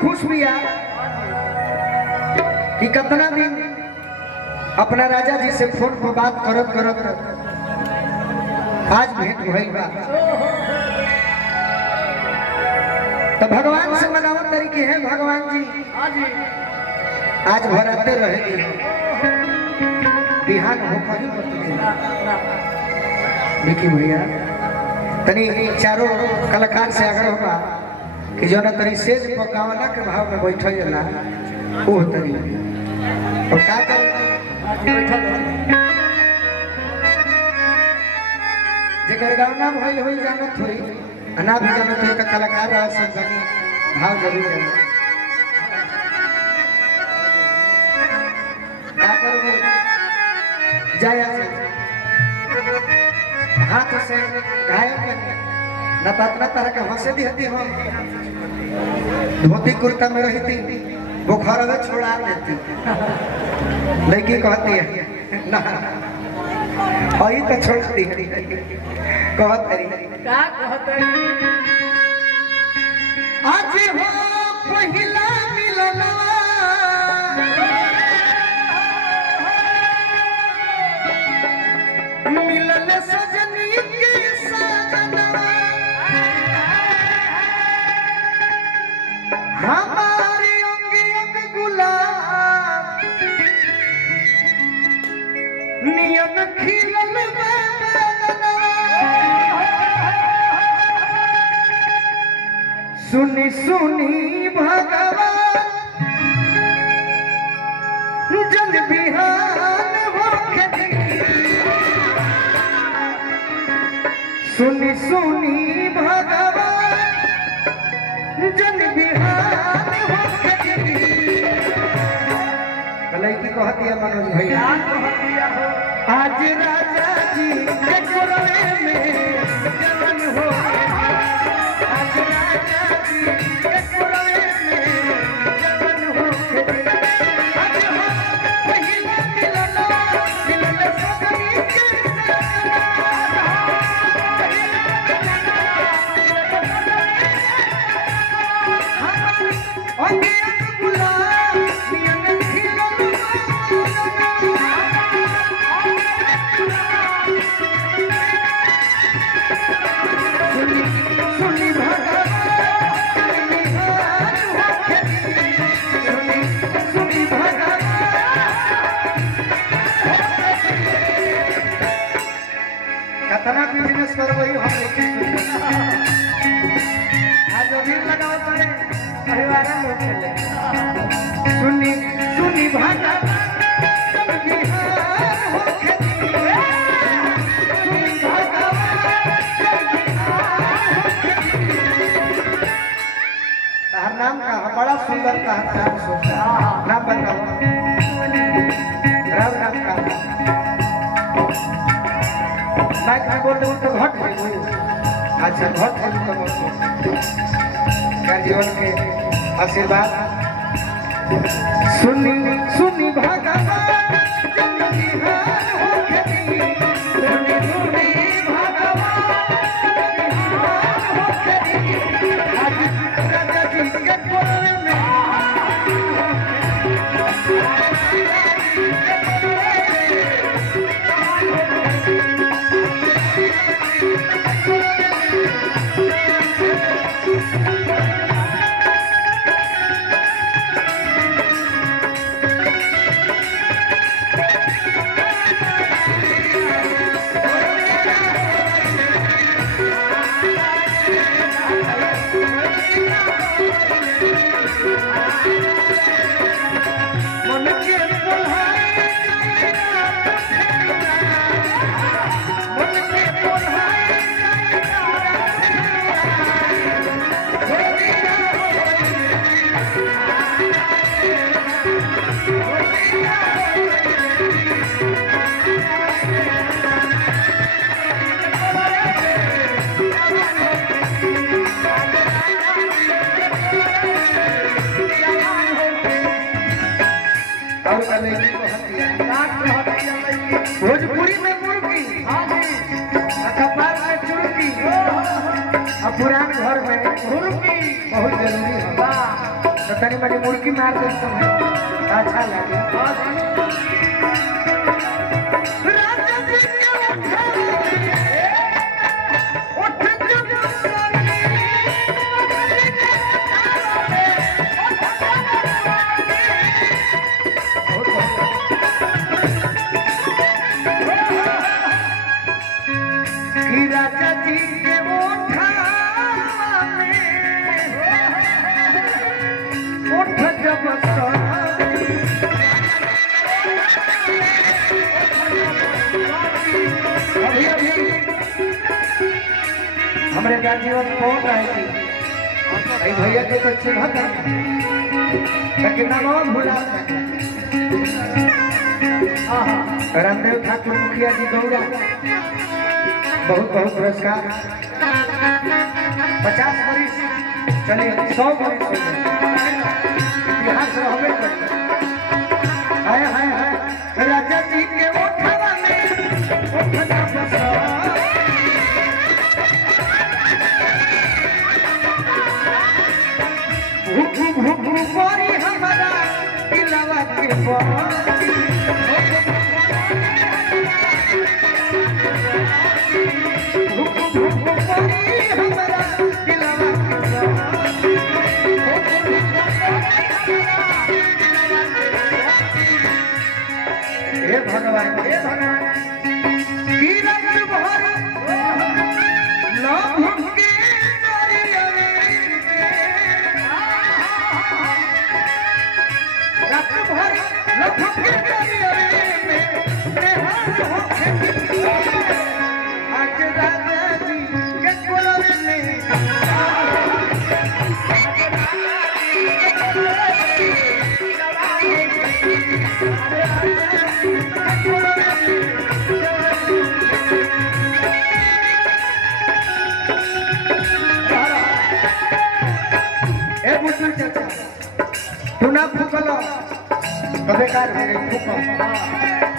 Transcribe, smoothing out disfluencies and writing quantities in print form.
खुश बिया कि कितना दिन अपना राजा जी से फोन पर बात करत करत आज भेंट भइल बा। तो भगवान से मनावत तरीके हैं भगवान जी आज भराते रहेगी बिहान हो कहीं देखिए भैया तनी चारों कलाकार से आग्रह होगा कि जो ना तनी सेज पकावला के भाव में बैठल जाला वो तनी और का कर जेकर गाना भइल होई जानत होई अना भी जानत होई का कलाकार रहा सब जानी भाव जरूर है का करोगे जाया हाथ से घायल कर न पातना तरह के हंसे दी हती हम धोती कुर्ता में रहती बुखार में छोड़ा देती लड़की कहती है ना आई तो छोड़ती है आज हो पहिला मिलनवा मिलन सजनी के सजनवा हमारी अंग अंग गुलाब नियन खिलल बदनवा सुनी सुनी भगवान जन बिहान होके सुनी सुनी भगवान जन बिहान होके लड़की कहती है मनोज भैया आज राजा जी के कोरवे में जवन हो आज राजा जी के कोरवे में जवन हो आज हो पहिला मिलनवा मिलन सजनी के कतना बिजनेस करबो हम आज अभी लगाओ करे परिवार लोग चले सुनी सुनी भागा सब बिहार होके सुनी भागा सब बिहार होके तार नाम का बड़ा सुंदर का नाम सोचा नाम बताओ राम नाम का माइक में बोल दूँ तो घट गई अच्छा घट गई तो क्या जीवन के आशीर्वाद सुनी सुनी भगवान जन बिहान होके सुनी सुनी भगवान जन बिहान होके आज राजा जी के कोरवे में भोजपुरी में मुर्गी कपाल में चुड़की और पुरान घर में मुर्गी बहुत जरूरी है। तो तनी मनी मुर्गी मार दे समय अच्छा लगे राजा जी के ओठा में ओठ जब अभी अभी हमारे गाजीवन फोन आई थी भाई भैया के तो चिन्ह लेकिन नाम भूला रामदेव ठाकुर मुखिया जी गौड़ा बहुत बहुत पुरस्कार 50 वर्ष चलिए 100 वर्ष इतिहास रहबे करते हाय हाय हाय राजा जी के ओठवा में ओठना बसा भूख भूख बोरी हमारा दिलवा के बाती हे भगवान की रात भर लभ के रात भर लभ के आज राजा जी के कोलवे में तू ना फूकल तो बेकार है फूक